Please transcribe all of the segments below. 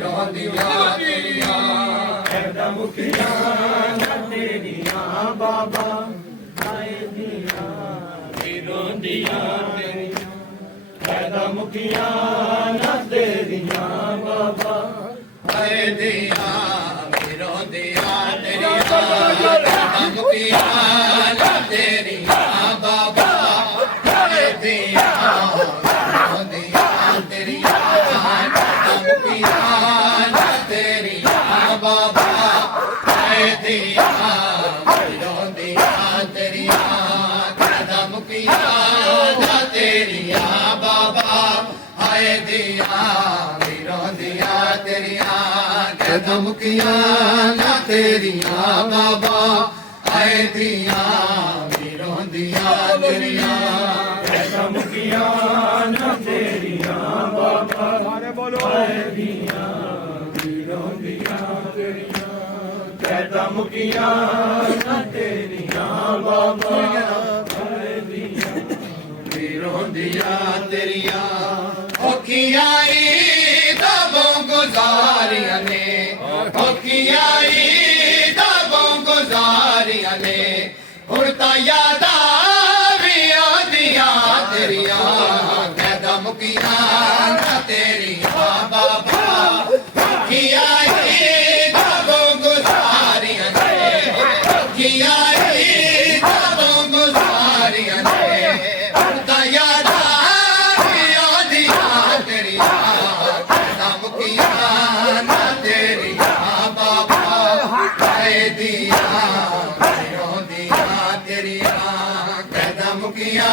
ਰੋਂਦੀਆਂ ਤੇਰੀਆਂ ਕੈਦਾਂ ਮੁਕੀਆਂ ਨਾ ਤੇਰੀਆਂ ਬਾਬਾ ਆਏ ਦੀਆਂ ਵੀ ਰੋਂਦੀਆਂ ਤੇਰੀਆਂ ਕੈਦਾਂ ਮੁਕੀਆਂ ਨਾ ਤੇਰੀਆਂ ਬਾਬਾ ਆਏ ਦੀਆਂ ਵੀ ਰੋਂਦੀਆਂ ਤੇਰੀਆਂ ਕੈਦਾਂ ਮੁਕੀਆਂ ਨਾ ਤੇਰੀਆਂ ਬਾਬਾ ਆਏ ਦੀਆਂ ਰੋਂਦੀਆਂ ਤੇਰੀਆਂ ਕੈਦਾਂ ਮੁਕੀਆਂ ਨਾ ਤੇਰੀਆਂ ਬਾਬਾ ਆਏ ਦੀਆਂ ਰੋਂਦੀਆਂ ਤੇਰੀਆਂ ਕੈਦਾਂ ਮੁਕੀਆਂ ਨਾ ਤੇਰੀਆਂ ਬਾਬਾ ਆਏ ਦੀਆਂ ਰੋਂਦੀਆਂ ਤੇਰੀਆਂ ਕੈਦਾਂ ਮੁਕੀਆਂ ਨਾ ਤੇਰੀਆਂ ਬਾਬਾ ਆਏ ਦੀਆਂ ਰੋਂਦੀਆਂ ਤੇਰੀਆਂ ਕੈਦਾਂ ਮੁਕੀਆਂ ਨਾ ਤੇਰੀਆਂ ਬਾਬਾ ਆਏ ਦੀਆਂ ਵੀ ਰੋਂਦੀਆਂ ਤੇਰੀਆਂ ਕੈਦਾਂ ਮੁਕੀਆਂ ਨਾ ਤੇਰੀਆਂ ਬਾਬਾ ਆਏ ਦੀਆਂ ਵੀ ਰੋਂਦੀਆਂ ਤੇਰੀਆਂ ਔਖੀਆਂ ਈਦਾਂ ਗੁਜ਼ਾਰੀਆਂ ਨੇ ਔਖੀਆਂ ਈਦਾਂ ਗੁਜ਼ਾਰੀਆਂ ਨੇ ਹੁਣ ਤਾਂ ਯਾਦਾਂ ਵੀ ਆਉਂਦੀਆਂ ਤੇਰੀਆਂ ਕੈਦਾਂ ਮੁਕੀਆਂ ਨਾ ਤੇਰੀਆਂ ਬਾਬਾ ਔਖੀਆਂ ਈਦਾਂ ਗੁਜ਼ਾਰੀਆਂ ਨੇ ਔਖੀਆਂ ਈਦਾਂ ਗੁਜ਼ਾਰੀਆਂ ਨੇ ਹੁਣ ਤਾਂ ਯਾਦਾਂ ਵੀ ਆਉਂਦੀਆਂ ਤੇਰੀਆਂ ਕੈਦਾਂ ਮੁਕੀਆਂ ਨਾ ਤੇਰੀਆਂ ਬਾਬਾ ਆਏ ਦੀਆਂ ਰੋਂਦੀਆਂ ਤੇਰੀਆਂ ਕੈਦਾਂ ਮੁਕੀਆਂ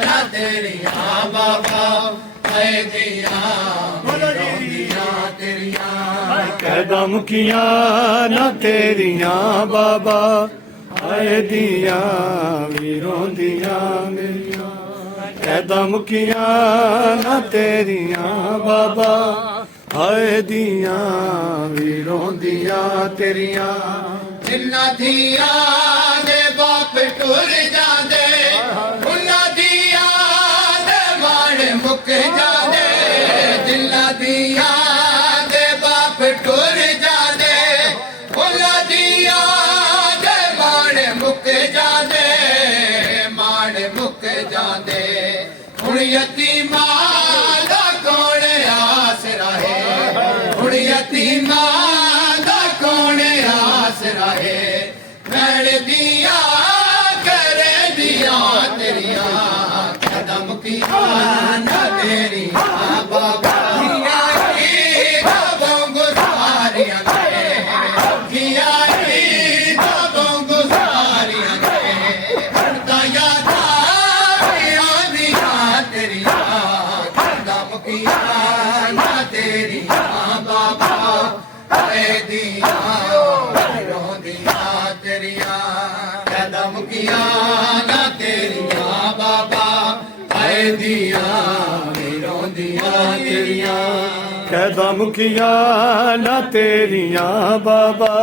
ਨਾ ਤੇਰੀਆਂ ਬਾਬਾ ਆਏ ਦੀਆਂ ਰੋਂਦੀਆਂ ਤੇਰੀਆਂ ਕੈਦਾਂ ਮੁਕੀਆਂ ਨਾ ਤੇਰੀਆਂ ਬਾਬਾ ਆਏ ਦੀਆਂ ਵੀ ਰੋਂਦੀਆਂ ਮੇਰੀਆਂ ਕੈਦਾਂ ਮੁਕੀਆਂ ਨਾ ਤੇਰੀਆਂ ਬਾਬਾ ਆਏ ਦੀਆਂ ਵੀ ਰੋਂਦੀਆਂ ਤੇਰੀਆਂ ਜਿਨ੍ਹਾਂ ਦੀਆਂ ਦੇ ਬਾਪ ਟੁਰ ਜਾਂਦੇ ਉਹਨਾਂ ਦੀਆਂ ਦੇ ਮਾਣ ਮੁੱਕ ਜਾਂਦੇ ਜਿਨ੍ਹਾਂ ਦੀਆਂ ਦੇ ਬਾਪ ਟੁਰ ਜਾਂਦੇ ਉਹਨਾਂ ਦੀਆਂ ਦੇ ਮਾਣ ਮੁੱਕ ਜਾਂਦੇ ਮਾਣ ਮੁੱਕ ਜਾਂਦੇ ਹੁਣ ਯਤੀਮਾਂ ਦਾ ਕੌਣ ਆਸਰਾ ਹੈ ਹੁਣ ਯਤੀਮਾਂ ਦਾ ਕੌਣ ਆਸਰਾ ਹੈ ਮੈਲ ਦੀਆਂ ਕਰੇ ਦੀਆਂ ਤੇਰੀਆਂ ਕੈਦਾਂ ਮੁਕੀਆਂ ਨਾ ਤੇਰੀਆਂ ਬਾਬਾ ਦੀਆਂ ਗੁਜ਼ਾਰੀਆਂ ਨੇ ਔਖੀਆਂ ਦੀਆਂ ਗੁਜ਼ਾਰੀਆਂ ਨੇ ਹੁਣ ਤਾਂ ਯਾਦਾਂ ਵੀ ਆਉਂਦੀਆਂ ਤੇਰੀਆਂ ਕੈਦਾਂ ਮੁਕੀਆਂ ਨਾ ਤੇਰੀਆਂ ਬਾਬਾ ਆਏ ਦੀਆਂ ਰੋਂਦੀਆਂ ਤੇਰੀਆਂ ਕੈਦਾਂ ਮੁਕੀਆਂ ਨਾ ਤੇਰੀਆਂ ਬਾਬਾ ਆਏ ਦੀਆਂ ਰੋਂਦੀਆਂ ਤੇਰੀਆਂ ਕੈਦਾਂ ਮੁਕੀਆਂ ਨਾ ਤੇਰੀਆਂ ਬਾਬਾ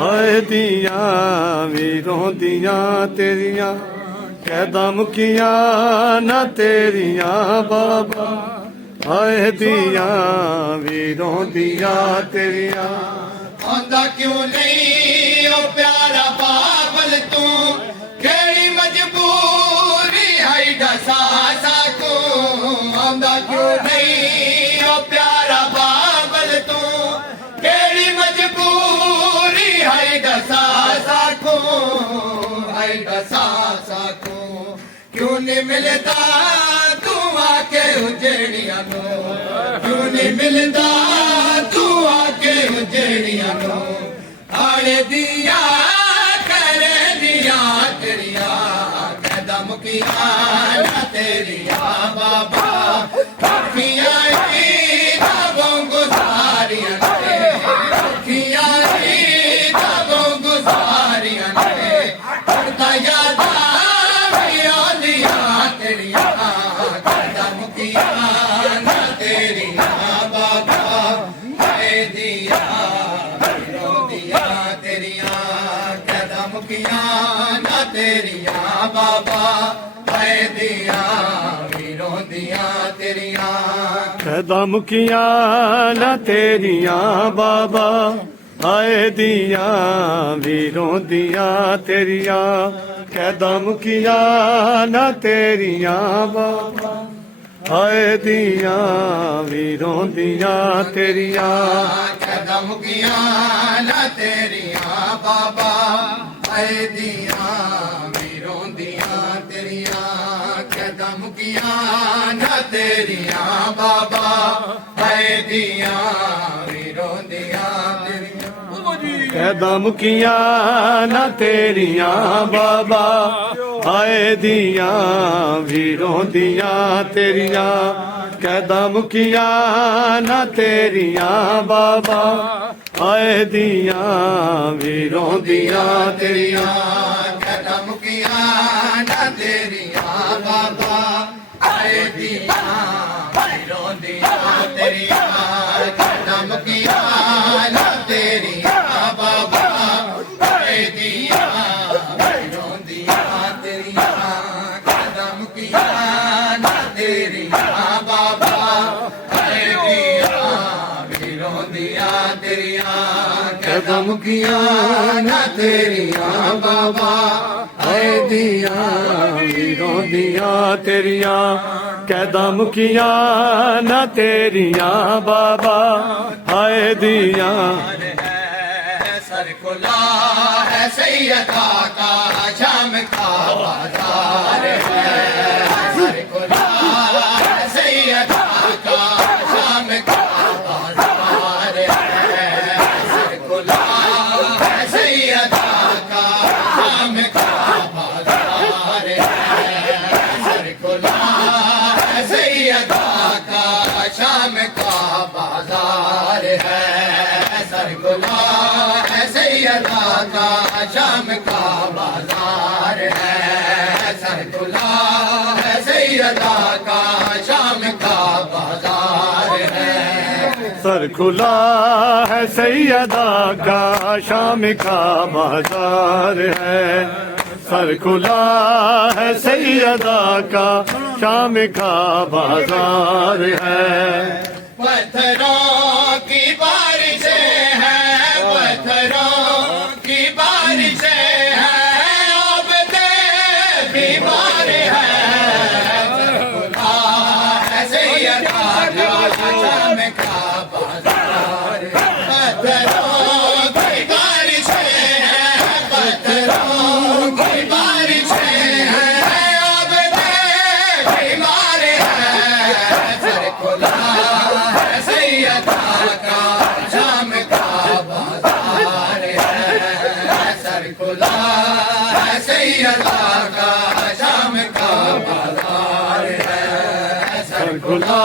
ਆਏ ਦੀਆਂ ਵੀ ਰੋਂਦੀਆਂ ਤੇਰੀਆਂ ਕੈਦਾਂ ਮੁਕੀਆਂ ਨਾ ਤੇਰੀਆਂ ਬਾਬਾ ਆਏ ਦੀਆਂ ਵੀ ਰੋਂਦੀਆਂ ਤੇਰੀਆਂ ਆਂਦਾ ਕਿਉਂ ਨਹੀਂ ਉਹ ਪਿਆਰਾ ਬਾਬਲ ਤੂੰ ਕਿਹੜੀ ਮਜਬੂਰੀ ਹੈ ਦਸਾ ਸਕੂੰ ਆਂਦਾ ਕਿਉਂ ਨਹੀਂ ਉਹ ਪਿਆਰਾ ਬਾਬਲ ਤੂੰ ਕਿਹੜੀ ਮਜਬੂਰੀ ਹੈ ਦਸਾ ਸਕੂੰ ਹੈ ਦਸਾ ਸਕੂੰ ਕਿਉਂ ਨਹੀਂ ਮਿਲਦਾ ਤੂੰ ਆ ਕੇ ਉਜੜੀਆਂ ਨੂੰ ਕਿਉਂ ਨਹੀਂ ਮਿਲਦਾ ਤੂੰ ਆ ਕੇ ਉਜੜੀਆਂ ਨੂੰ ਆਲੇ ਦੀਆਂ ਕਰੇ ਦੀਆਂ ਤੇਰੀਆਂ ਕੈਦਾਂ ਮੁਕੀਆਂ ਨਾ ਤੇਰੀਆਂ ਬਾਬਾ ਔਖੀਆਂ ਈਦਾਂ ਗੁਜ਼ਾਰੀਆਂ ਨੇ ਔਖੀਆਂ ਈਦਾਂ ਗੁਜ਼ਾਰੀਆਂ ਨੇ ਹੁਣ ਤਾਂ ਯਾਦਾਂ ਵੀ ਆਉਂਦੀਆਂ ਤੇਰੀਆਂ ਕੈਦਾਂ ਮੁਕੀਆਂ ਨਾ ਤੇਰੀਆਂ ਬਾਬਾ ਆਏ ਦੀਆਂ ਰੋਂਦੀਆਂ ਤੇਰੀਆਂ ਕੈਦਾਂ ਮੁਕੀਆਂ ਨਾ ਤੇਰੀਆਂ ਬਾਬਾ ਆਏ ਦੀਆਂ ਰੋਂਦੀਆਂ ਤੇਰੀਆਂ ਕੈਦਾਂ ਮੁਕੀਆਂ ਨਾ ਤੇਰੀਆਂ ਬਾਬਾ ਹਾਏ ਦੀਆਂ ਵੀ ਰੋਂਦੀਆਂ ਤੇਰੀਆਂ ਕੈਦਾਂ ਮੁਕੀਆਂ ਨਾ ਤੇਰੀਆਂ ਬਾਬਾ ਹਾਏ ਦੀਆਂ ਵੀ ਰੋਂਦੀਆਂ ਤੇਰੀਆਂ ਕਦਮ ਕੀਆਂ ਨਾ ਤੇਰੀਆਂ ਬਾਬਾ ਆਏ ਦੀਆਂ ਵੀ ਰੋਂਦੀਆਂ ਤੇਰੀਆਂ ਕਦਮ ਕੀਆਂ ਨਾ ਤੇਰੀਆਂ ਬਾਬਾ ਆਏ ਦੀਆਂ ਵੀ ਰੋਂਦੀਆਂ ਤੇਰੀਆਂ ਕੈਦਾਂ ਮੁਕੀਆਂ ਨਾ ਤੇਰੀਆਂ ਬਾਬਾ ਹਾਏ ਦੀਆਂ ਵੀ ਰੋਂਦੀਆਂ ਤੇਰੀਆਂ ਕੈਦਾਂ ਮੁਕੀਆਂ ਨਾ ਤੇਰੀਆਂ ਬਾਬਾ ਹਾਏ ਦੀਆਂ ਵੀ ਰੋਂਦੀਆਂ ਤੇਰੀਆਂ ਕਦਮ ਕੀਆਂ ਨਾ ਤੇਰੀਆਂ ਬਾਬਾ ਆਏ ਦੀਆਂ ਵੀ ਰੋਂਦੀਆਂ ਤੇਰੀਆਂ ਕਦਮ ਕੀਆਂ ਨਾ ਤੇਰੀਆਂ ਬਾਬਾ ਆਏ ਦੀਆਂ ਵੀ ਰੋਂਦੀਆਂ ਤੇਰੀਆਂ ਕਦਮ ਕੀਆਂ ਨਾ ਤੇਰੀਆਂ ਬਾਬਾ ਆਏ ਦੀਆਂ ਵੀ ਰੋਂਦੀਆਂ ਤੇਰੀਆਂ ਕਦਮ ਕੀਆਂ ਨਾ ਤੇਰੀਆਂ ਬਾਬਾ ਆਏ ਦੀਆਂ ਵੀ ਰੋਂਦੀਆਂ ਤੇਰੀਆਂ ਕੈਦਾਂ ਮੁਕੀਆਂ ਨਾ ਤੇਰੀਆਂ ਬਾਬਾ ਹਾਏ ਦੀਆਂ सर खुला है सैयदा का शाम का बाजार है सर खुला है सैयदा का शाम का बाजार है सर खुला है सैयदा का शाम का बाजार है सर खुला है सैयदा का शाम का बाजार है सर खुला है सैयदा का शाम का बाजार है सर खुला है सैयदा का शाम का बाजार है सर खुला है सैयदा का शाम का बाजार है सर खुला है सैयदा का शाम का बाजार है पत्थरों की बारिशें हैं पत्थरों की बारिशें हैं आबदे बीमार है खुला है सैयदा का शाम का बाजार पत्थरों की बारिशें हैं पत्थरों की बारिशें हैं आबदे बीमार है सर खुला सैयदा का शाम का बाजार है सर खुला है सैयदा का शाम का बाजार है सर खुला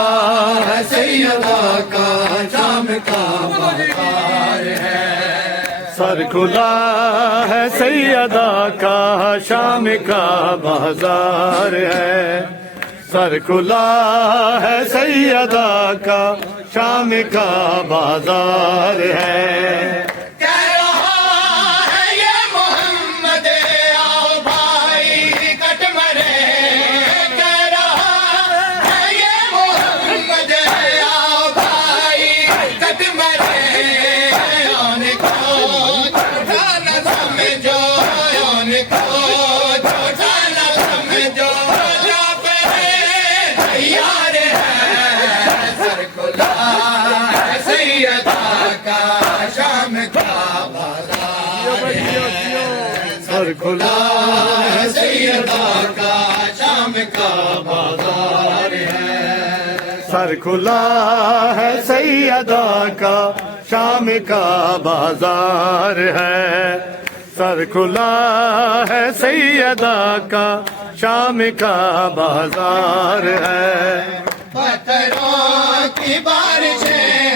है सैयदा का शाम का बाजार है सर खुला है सैयदा का शाम का बाजार है सर खुला है सैयदा का शाम का बाजार है कह रहा है ये मोहम्मद आओ भाई कट मरे कह रहा है ये मोहम्मद आओ भाई कट मरे उनको झूठा न समझो उनको झूठा न समझो जा पे तैयार है सर खुला है सैयदा का शाम का बाजार है सर खुला है सैयदा का शाम का बाजार है सर खुला है सैयदा का शाम का बाजार है सर खुला है सैयदा का शाम का बाजार है पत्थरों की बारिशें